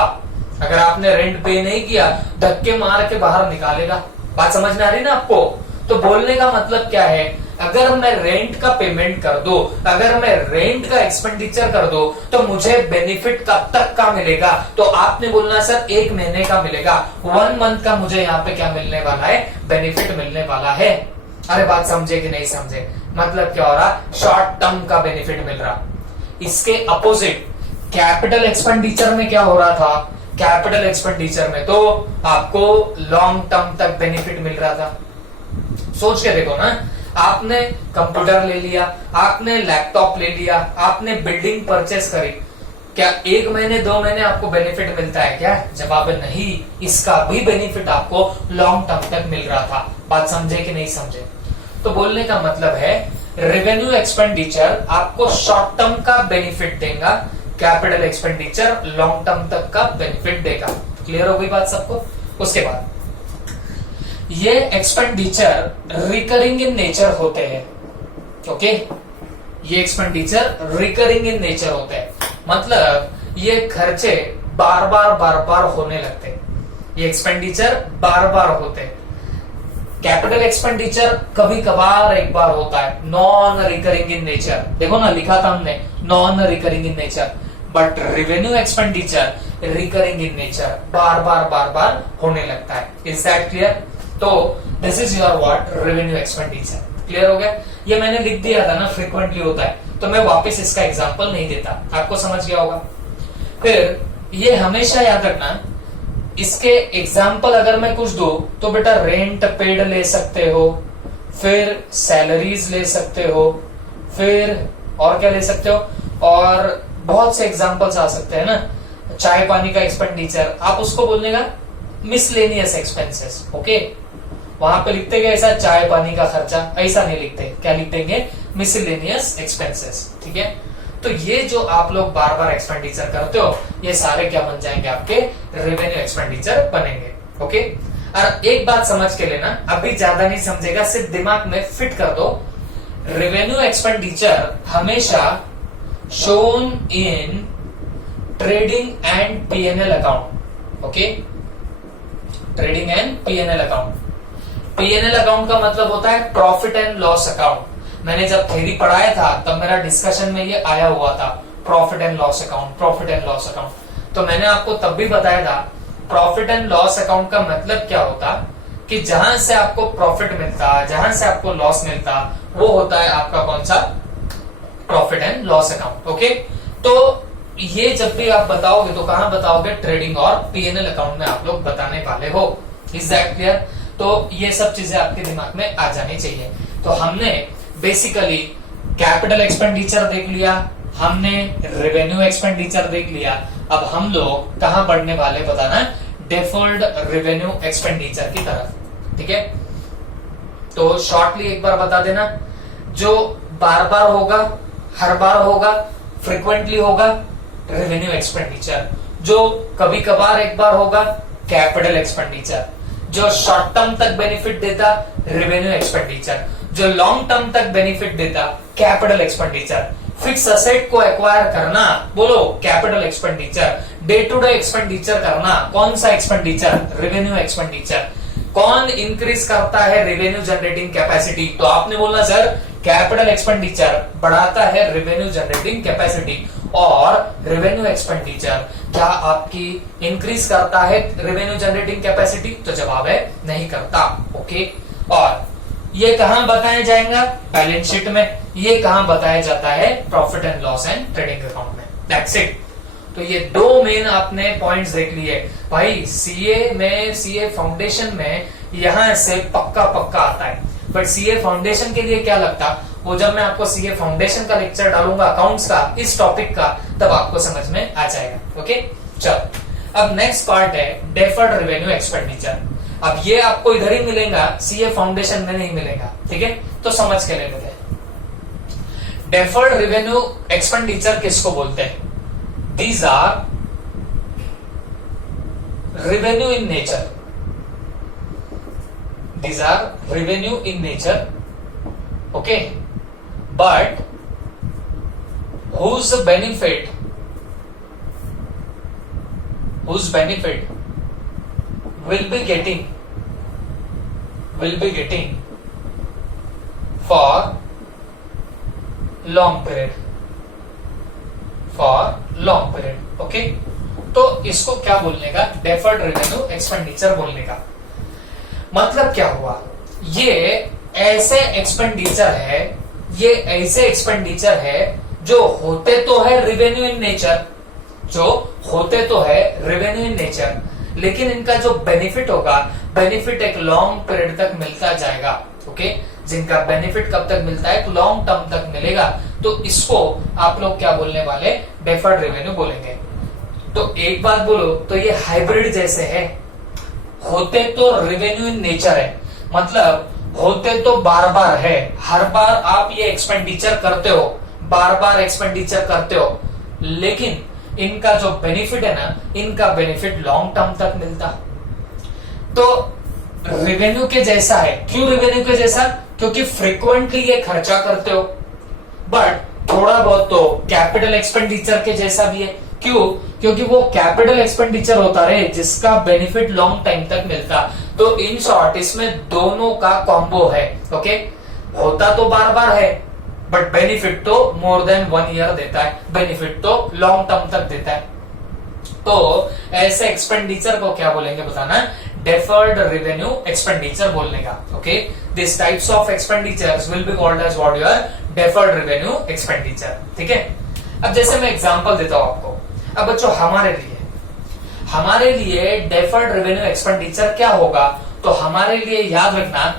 अगर आपने रेंट पे नहीं किया, धक्के मार के बाहर निकालेगा। बात समझ में आ रही ना आपको? तो बोलने का मतलब क्या है, अगर मैं रेंट का पेमेंट कर दो, अगर मैं रेंट का एक्सपेंडिचर कर दो, तो मुझे बेनिफिट कब तक का मिलेगा? तो आपने बोलना सर 1 महीने का मिलेगा, 1 मंथ का मुझे यहाँ पे क्या मिलने वाला है? बेनिफिट मिलने वाला है। अरे बात समझे कि नहीं समझे? मतलब क्या हो रहा? शॉर्ट टर्म का बेनिफिट मिल रहा। इसके अपोजिट कैपिटल एक्सपेंडिचर में क्या हो रहा था? कैपिटल एक्सपेंडिचर में तो आपको लॉन्ग टर्म तक बेनिफिट मिल रहा था। सोच के देखो ना, आपने कंप्यूटर ले लिया, आपने लैपटॉप ले लिया, आपने बिल्डिंग परचेस करी, क्या 1 महीने 2 महीने आपको बेनिफिट मिलता है क्या? जवाब है नहीं। इसका भी बेनिफिट आपको लॉन्ग टर्म तक मिल रहा था। बात समझे कि नहीं समझे? तो बोलने का मतलब है रेवेन्यू एक्सपेंडिचर आपको शॉर्ट टर्म का बेनिफिट देगा, कैपिटल एक्सपेंडिचर लॉन्ग टर्म तक का बेनिफिट देगा। क्लियर हो गई बात सबको? उसके बाद ये एक्सपेंडिचर रिकरिंग इन नेचर होते हैं। ओके, ये एक्सपेंडिचर रिकरिंग इन नेचर होते हैं, मतलब ये खर्चे बार बार होने लगते हैं। ये एक्सपेंडिचर बार बार होते हैं। कैपिटल एक्सपेंडिचर कभी कभार एक बार होता है, नॉन रिकरिंग इन नेचर। देखो ना, लिखा था हमने non recurring in nature, but revenue expenditure recurring in nature, बार बार होने लगता है। Is that clear? तो this is your what? Revenue expenditure. Clear हो गया? ये मैंने लिख दिया था ना, फ्रीक्वेंटली होता है, तो मैं वापस इसका एग्जांपल नहीं देता, आपको समझ गया होगा। फिर ये हमेशा याद रखना, इसके एग्जाम्पल अगर मैं कुछ दूं तो बेटा रेंट पेड ले सकते हो, फिर सैलरीज ले सकते हो, फिर और क्या ले सकते हो, और बहुत से एग्जाम्पल्स आ सकते हैं ना। चाय पानी का एक्सपेंडिचर, आप उसको बोलने का मिसलेनियस एक्सपेंसेस। ओके, वहां पे लिखते गए ऐसा चाय पानी का खर्चा, ऐसा नहीं लिखते, क्या लिखेंगे? Miscellaneous expenses. ठीक है, तो ये जो आप लोग बार बार एक्सपेंडिचर करते हो, ये सारे क्या बन जाएंगे? आपके रेवेन्यू एक्सपेंडिचर बनेंगे। ओके, और एक बात समझ के लेना, अभी ज्यादा नहीं समझेगा, सिर्फ दिमाग में फिट कर दो। रेवेन्यू एक्सपेंडिचर हमेशा shown in trading and PNL account. Okay, trading and PNL account. PNL account का मतलब होता है प्रॉफिट एंड लॉस अकाउंट। मैंने जब थ्योरी पढ़ाया था तब मेरा डिस्कशन में ये आया हुआ था, profit and loss account, profit and loss account. तो मैंने आपको तब भी बताया था प्रॉफिट एंड लॉस अकाउंट का मतलब क्या होता कि जहां से आपको प्रॉफिट मिलता, जहां से आपको लॉस मिलता, वो होता है आपका कौन सा, profit and loss account. Okay, तो ये जब भी आप बताओगे तो कहां बताओगे, ट्रेडिंग और पीएनएल अकाउंट में आप लोग बताने वाले हो। Is that clear? तो ये सब चीजें आपके दिमाग में आ जानी चाहिए। तो हमने बेसिकली कैपिटल एक्सपेंडिचर देख लिया, हमने रेवेन्यू एक्सपेंडिचर देख लिया। अब हम लोग कहां बढ़ने वाले बताना, डेफर्ड रेवेन्यू एक्सपेंडिचर की तरफ। ठीक है, तो शॉर्टली एक बार बता देना, जो बार बार होगा, हर बार होगा, फ्रिक्वेंटली होगा, रेवेन्यू एक्सपेंडिचर। जो कभी कभार एक बार होगा, कैपिटल एक्सपेंडिचर। जो शॉर्ट टर्म तक बेनिफिट देता, रेवेन्यू एक्सपेंडिचर। जो लॉन्ग टर्म तक बेनिफिट देता, कैपिटल एक्सपेंडिचर। फिक्स असेट को एक्वायर करना, बोलो capital expenditure. Day to day expenditure करना, कौन सा एक्सपेंडिचर, रेवेन्यू एक्सपेंडिचर। कौन इंक्रीज करता है रेवेन्यू जनरेटिंग कैपेसिटी, तो आपने बोलना सर कैपिटल एक्सपेंडिचर बढ़ाता है रेवेन्यू जनरेटिंग कैपेसिटी, और रेवेन्यू एक्सपेंडिचर क्या आपकी इंक्रीज करता है रेवेन्यू जनरेटिंग कैपेसिटी, तो जवाब है नहीं करता। ओके, और ये कहां बताया जाएगा, बैलेंस शीट में। ये कहां बताया जाता है, profit and loss and trading account में। That's it. तो ये दो मेन आपने पॉइंट्स देख लिए भाई। सीए में, सीए फाउंडेशन में यहां से पक्का पक्का आता है, बट सीए फाउंडेशन के लिए क्या लगता, वो जब मैं आपको सीए फाउंडेशन का लेक्चर डालूंगा अकाउंट्स का, इस टॉपिक का, तब आपको समझ में आ जाएगा। ओके, चलो अब नेक्स्ट पार्ट है डेफर्ड रेवेन्यू एक्सपेंडिचर। अब ये आपको इधर ही मिलेगा, सीए फाउंडेशन में नहीं मिलेगा। ठीक है, तो समझ के ले लेते हैं। डेफर्ड रेवेन्यू एक्सपेंडिचर किसको बोलते हैं? These are revenue in nature. These are revenue in nature. Okay, but whose benefit will be getting for long period. Okay, तो इसको क्या बोलने का, डेफर्ड रेवेन्यू एक्सपेंडिचर बोलने का मतलब क्या हुआ, ये ऐसे एक्सपेंडिचर है, ये ऐसे एक्सपेंडिचर है जो होते तो है रेवेन्यू इन नेचर, जो होते तो है रेवेन्यू इन नेचर, लेकिन इनका जो बेनिफिट होगा, बेनिफिट एक लॉन्ग पीरियड तक मिलता जाएगा। ओके, जिनका बेनिफिट कब तक मिलता है, लॉन्ग टर्म तक मिलेगा, तो इसको आप लोग क्या बोलने वाले, डेफर्ड रेवेन्यू बोलेंगे। तो एक बात बोलो, तो ये हाइब्रिड जैसे है, होते तो रेवेन्यू इन नेचर है, मतलब होते तो बार बार है, हर बार आप ये एक्सपेंडिचर करते हो, बार बार एक्सपेंडिचर करते हो, लेकिन इनका जो बेनिफिट है ना, इनका बेनिफिट लॉन्ग टर्म तक मिलता। तो रेवेन्यू के जैसा है। क्यों रेवेन्यू के जैसा? क्योंकि फ्रीक्वेंटली ये खर्चा करते हो, बट थोड़ा बहुत तो कैपिटल एक्सपेंडिचर के जैसा भी है। क्यों? क्योंकि वो कैपिटल एक्सपेंडिचर होता रहे जिसका बेनिफिट लॉन्ग टाइम तक मिलता। तो इन शॉर्ट इसमें दोनों का कॉम्बो है। ओके, होता तो बार बार है, बट बेनिफिट तो मोर देन 1 ईयर देता है, बेनिफिट तो लॉन्ग टर्म तक देता है। तो ऐसे एक्सपेंडिचर को क्या बोलेंगे बताना, डेफर्ड रेवेन्यू एक्सपेंडिचर बोलने का। Okay, this types of expenditures will be called as what your deferred revenue expenditure. ठीक है, अब जैसे मैं एग्जांपल देता हूं आपको। अब बच्चों हमारे लिए डेफर्ड रेवेन्यू एक्सपेंडिचर क्या होगा, तो हमारे लिए याद रखना,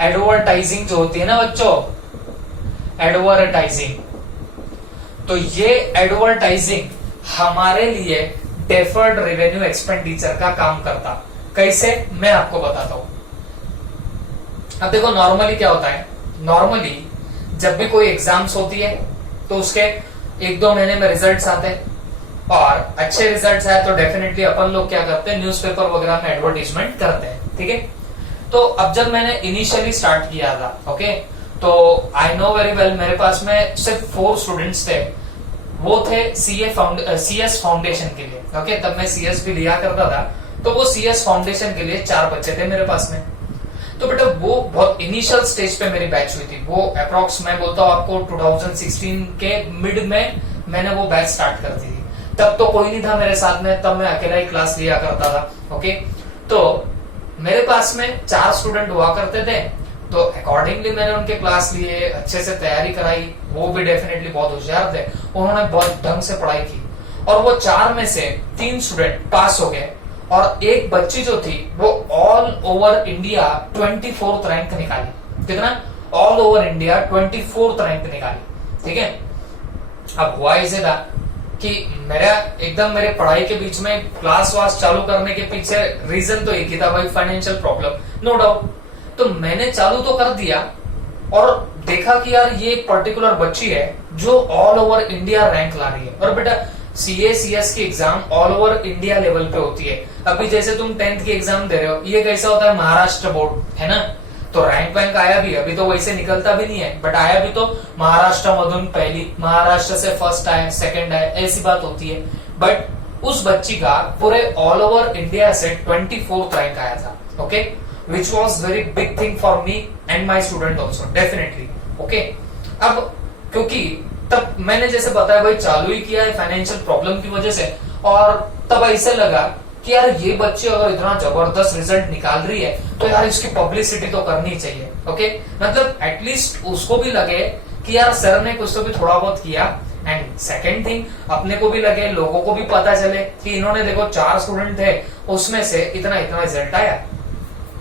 एडवर्टाइजिंग जो होती है ना बच्चों, एडवर्टाइजिंग, तो ये एडवर्टाइजिंग हमारे लिए डेफर्ड रेवेन्यू एक्सपेंडिचर का काम करता। कैसे, मैं आपको बताता हूं। अब देखो नॉर्मली क्या होता है, नॉर्मली जब भी कोई एग्जाम्स होती है तो उसके 1-2 महीने में रिजल्ट्स आते हैं, और अच्छे रिजल्ट्स आए तो डेफिनेटली अपन लोग क्या करते हैं, न्यूज़पेपर वगैरह में एडवर्टाइजमेंट करते हैं। ठीक है, तो अब जब मैंने इनिशियली स्टार्ट किया था, ओके, तो आई नो वेरी वेल, मेरे पास में सिर्फ 4 स्टूडेंट्स थे, वो थे सीएस फाउंडेशन के लिए। ओके, तब मैं सीएस भी लिया करता था, तो वो सीएस फाउंडेशन के लिए 4 बच्चे थे मेरे पास में। तो बेटा वो बहुत इनिशियल स्टेज पे मेरी बैच हुई थी, वो अप्रोक्स मैं बोलता हूँ आपको 2016 के मिड में मैंने वो बैच स्टार्ट कर दी थी। तब तो कोई नहीं था मेरे साथ में, तब मैं अकेला ही क्लास लिया करता था। ओके, तो मेरे पास में 4 स्टूडेंट हुआ करते थे, तो अकॉर्डिंगली मैंने उनके क्लास लिए, अच्छे से तैयारी कराई। वो भी डेफिनेटली बहुत होशियार थे, उन्होंने बहुत ढंग से पढ़ाई की और वो 4 में से 3 स्टूडेंट पास हो गए और एक बच्ची जो थी वो all over India 24th rank निकाली। कितना? All over India 24th rank निकाली। ठीक है, अब हुआ इसे था कि मेरा एकदम मेरे पढ़ाई के बीच में क्लास वास चालू करने के पीछे रीजन तो एक ही था भाई, फाइनेंशियल प्रॉब्लम, नो डाउट। तो मैंने चालू तो कर दिया और देखा कि यार ये एक पर्टिकुलर बच्ची है जो ऑल ओवर इंडिया रैंक ला रही है। और बेटा CA/CS की exam all over India level पे होती है। अभी जैसे तुम 10th की एग्जाम दे रहे हो, ये कैसा होता है, महाराष्ट्र बोर्ड है ना, तो रैंक वैंक आया भी, अभी तो वैसे निकलता भी नहीं है, बट आया भी तो महाराष्ट्र मधुन पहली, महाराष्ट्र से फर्स्ट आए, सेकंड आए, ऐसी बात होती है। बट उस बच्ची का पूरे ऑल ओवर इंडिया से 24th रैंक आया था। Okay, which was very big thing for me and my student also, definitely. Okay, अब क्योंकि तब मैंने जैसे बताया भाई चालू ही किया है फाइनेंशियल प्रॉब्लम की वजह से, और तब ऐसे लगा कि यार ये बच्ची अगर इतना जबरदस्त रिजल्ट निकाल रही है तो यार इसकी पब्लिसिटी तो करनी चाहिए। ओके, मतलब एटलीस्ट उसको भी लगे कि यार सर ने कुछ तो भी थोड़ा बहुत किया, एंड सेकेंड थिंग अपने को भी लगे, लोगों को भी पता चले कि इन्होंने देखो 4 स्टूडेंट थे, उसमें से इतना इतना रिजल्ट आया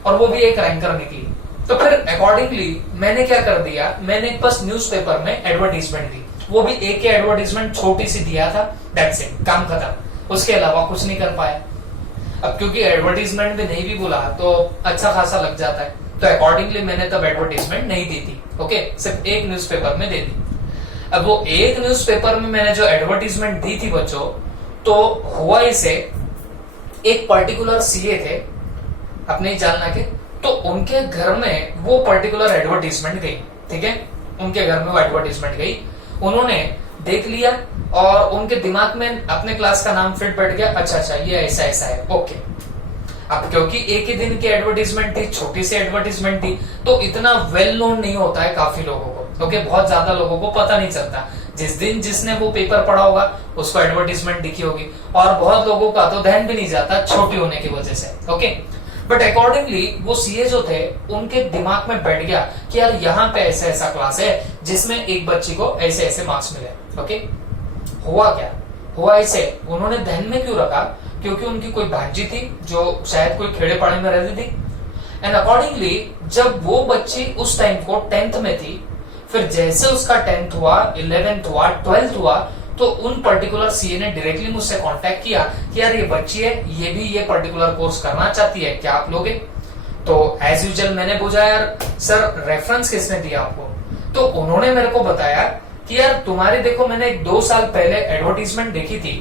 और वो भी एक रैंकर निकली। तो फिर अकॉर्डिंगली मैंने क्या कर दिया, मैंने बस न्यूज़पेपर में एडवर्टीजमेंट दी, वो भी एक एडवर्टीजमेंट छोटी सी दिया था, दैट्स इट, काम खत्म, उसके अलावा कुछ नहीं कर पाया। अब क्योंकि एडवर्टीजमेंट में नहीं भी बोला तो अच्छा खासा लग जाता है, तो अकॉर्डिंगली मैंने तब एडवर्टीजमेंट नहीं दी थी। ओके, सिर्फ एक न्यूज़पेपर में दे दी। अब वो एक न्यूज़पेपर में मैंने जो एडवर्टीजमेंट दी थी बच्चों, तो हुआ इसे, एक पर्टिकुलर CA थे अपने ही जानना के, तो उनके घर में वो पर्टिकुलर एडवर्टीजमेंट गई। ठीक है, उनके घर में वो एडवर्टीजमेंट गई, उन्होंने देख लिया और उनके दिमाग में अपने क्लास का नाम फिट बैठ गया, अच्छा अच्छा ये ऐसा ऐसा है। ओके, अब क्योंकि एक ही दिन की एडवर्टीजमेंट थी, छोटी सी एडवर्टीजमेंट थी, तो इतना वेल नोन नहीं होता है काफी लोगों को। ओके, बहुत ज्यादा लोगों को पता नहीं चलता। जिस दिन जिसने वो पेपर पढ़ा होगा उसको एडवर्टीजमेंट दिखी होगी, और बहुत लोगों का तो ध्यान भी नहीं जाता छोटी होने की वजह से। ओके, बट अकॉर्डिंगली वो CA जो थे उनके दिमाग में बैठ गया कि यार यहाँ पे ऐसा ऐसा क्लास है जिसमें एक बच्ची को ऐसे ऐसे मार्क्स मिले। ओके, हुआ क्या, हुआ ऐसे, उन्होंने ध्यान में क्यों रखा, क्योंकि उनकी कोई भांजी थी जो शायद कोई खेड़े पाड़े में रहती थी, एंड अकॉर्डिंगली जब वो बच्ची उस टाइम को 10th में थी, फिर जैसे उसका 10th हुआ, 11th हुआ, 12th हुआ, तो उन पर्टिकुलर CA ने डायरेक्टली मुझसे कांटेक्ट किया कि यार ये बच्ची है, ये भी ये पर्टिकुलर कोर्स करना चाहती है, क्या आप लोगे? तो एज यूजुअल मैंने पूछा यार सर रेफरेंस किसने दिया आपको? तो उन्होंने मेरे को बताया कि यार तुम्हारी देखो मैंने 2 साल पहले एडवर्टीजमेंट देखी थी,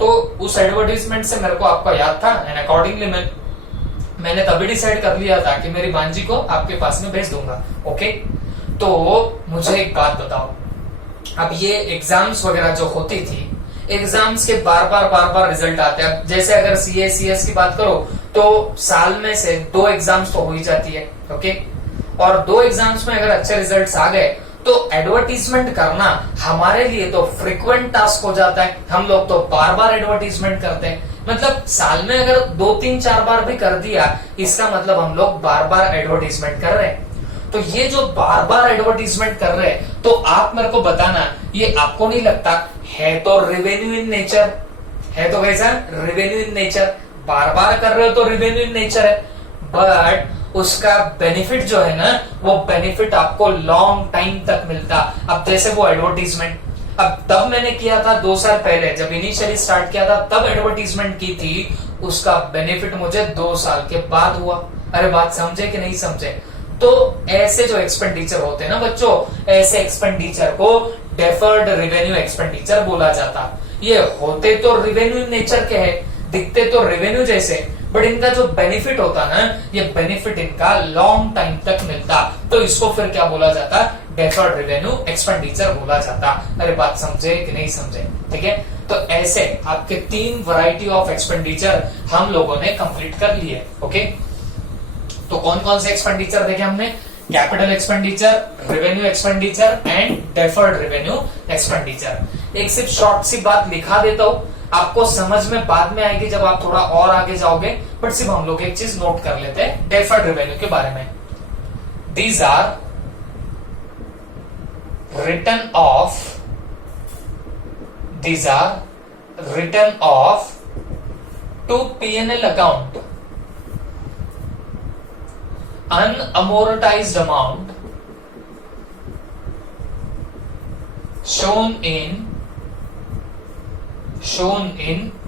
तो उस एडवर्टीजमेंट से मेरे को आपका याद था, एंड अकॉर्डिंगली मैंने तभी डिसाइड कर लिया था कि मेरी भांजी को आपके पास में भेज दूंगा। ओके, तो मुझे एक बात बताओ, अब ये एग्जाम्स वगैरह जो होती थी, एग्जाम्स के बार बार रिजल्ट आते हैं। जैसे अगर CA/CS की बात करो तो साल में से 2 एग्जाम्स तो हो ही जाती है। ओके, और 2 एग्जाम्स में अगर अच्छे रिजल्ट्स आ गए तो एडवर्टीजमेंट करना हमारे लिए तो फ्रिक्वेंट टास्क हो जाता है। हम लोग तो बार एडवर्टीजमेंट करते हैं, मतलब साल में अगर 2, 3, 4 बार भी कर दिया, इसका मतलब हम लोग बार एडवर्टीजमेंट कर रहे हैं। तो ये जो बार एडवर्टीजमेंट कर रहे हैं, तो आप मेरे को बताना, ये आपको नहीं लगता है तो रेवेन्यू इन नेचर है? तो कैसा रेवेन्यू इन नेचर, बार कर रहे हो तो रेवेन्यू इन नेचर है, बट उसका बेनिफिट जो है ना, वो बेनिफिट आपको लॉन्ग टाइम तक मिलता। अब जैसे वो एडवर्टीजमेंट, अब तब मैंने किया था 2 साल पहले, जब इनिशियली स्टार्ट किया था तब एडवर्टीजमेंट की थी, उसका बेनिफिट मुझे 2 साल के बाद हुआ। अरे बात समझे कि नहीं समझे? तो ऐसे जो एक्सपेंडिचर होते हैं ना बच्चों, ऐसे एक्सपेंडिचर को डेफर्ड रेवेन्यू एक्सपेंडिचर बोला जाता। ये होते तो रेवेन्यू नेचर के है, दिखते तो रेवेन्यू जैसे, बट इनका जो बेनिफिट होता ना, ये बेनिफिट इनका लॉन्ग टाइम तक मिलता, तो इसको फिर क्या बोला जाता? डेफर्ड रेवेन्यू एक्सपेंडिचर बोला जाता। अरे बात समझे कि नहीं समझे? ठीक है, तो ऐसे आपके 3 वैरायटी ऑफ एक्सपेंडिचर हम लोगों ने कंप्लीट कर लिए। ओके, तो कौन कौन से एक्सपेंडिचर देखे हमने? Capital expenditure, revenue expenditure and deferred revenue expenditure. एक सिर्फ शॉर्ट सी बात लिखा देता हूं, आपको समझ में बाद में आएगी जब आप थोड़ा और आगे जाओगे, बट सिर्फ हम लोग एक चीज नोट कर लेते हैं डेफर्ड रेवेन्यू के बारे में। These are written off to P&L account unamortized amount shown in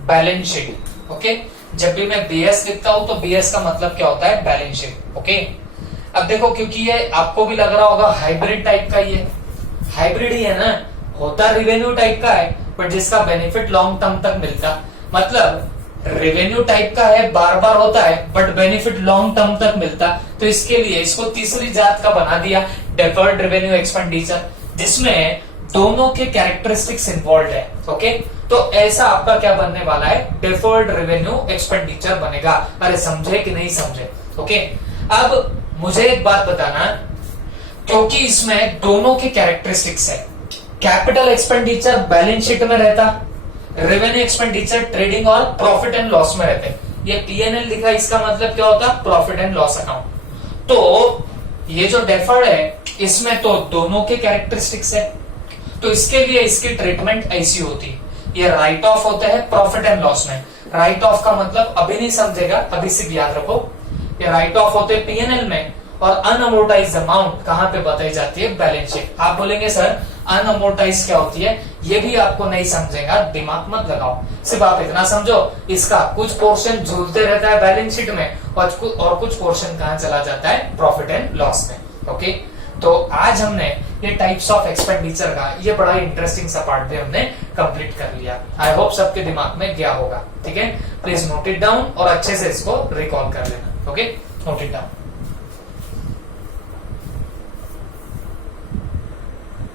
balance sheet. Okay, जब भी मैं BS लिखता हूं तो BS का मतलब क्या होता है? Balance sheet. ओके, अब देखो क्योंकि ये आपको भी लग रहा होगा हाइब्रिड टाइप का, ये हाइब्रिड ही है ना, होता रेवेन्यू टाइप का है बट जिसका बेनिफिट लॉन्ग टर्म तक मिलता, मतलब रेवेन्यू टाइप का है, बार बार होता है बट बेनिफिट लॉन्ग टर्म तक मिलता। तो इसके लिए इसको तीसरी जात का बना दिया डेफर्ड रेवेन्यू एक्सपेंडिचर, जिसमें दोनों के कैरेक्टरिस्टिक्स इन्वॉल्व है। ओके, तो ऐसा आपका क्या बनने वाला है? डेफर्ड रेवेन्यू एक्सपेंडिचर बनेगा। अरे समझे कि नहीं समझे? ओके, अब मुझे एक बात बताना, क्योंकि इसमें दोनों के कैरेक्टरिस्टिक्स है, कैपिटल एक्सपेंडिचर बैलेंस शीट में रहता, रेवेन्यू एक्सपेंडिचर ट्रेडिंग और प्रॉफिट एंड लॉस में रहते हैं। ये P&L लिखा, इसका मतलब क्या होता? Profit and loss account. तो ये जो डेफर्ड है इसमें तो दोनों के कैरेक्टरिस्टिक्स है, तो इसके लिए इसकी ट्रीटमेंट ऐसी होती है, ये राइट ऑफ होते हैं प्रॉफिट एंड लॉस में। राइट ऑफ का मतलब अभी नहीं समझेगा, अभी सिर्फ याद रखो, ये राइट ऑफ होते हैं P&L में, और अनअमोर्टाइज्ड अमाउंट कहां पे बताई जाती है? Balance sheet. आप बोलेंगे सर अनअमोर्टाइज क्या होती है? ये भी आपको नहीं समझेगा, दिमाग मत लगाओ, सिर्फ आप इतना समझो इसका कुछ पोर्शन झूलते रहता है बैलेंस शीट में और कुछ पोर्शन कहां चला जाता है? प्रॉफिट एंड लॉस में। ओके, तो आज हमने ये टाइप्स ऑफ एक्सपेंडिचर का ये बड़ा इंटरेस्टिंग सा पार्ट भी हमने कंप्लीट कर लिया। आई होप सबके दिमाग में गया होगा। ठीक है, प्लीज नोट इट डाउन और अच्छे से इसको रिकॉल कर लेना। Okay, note it down.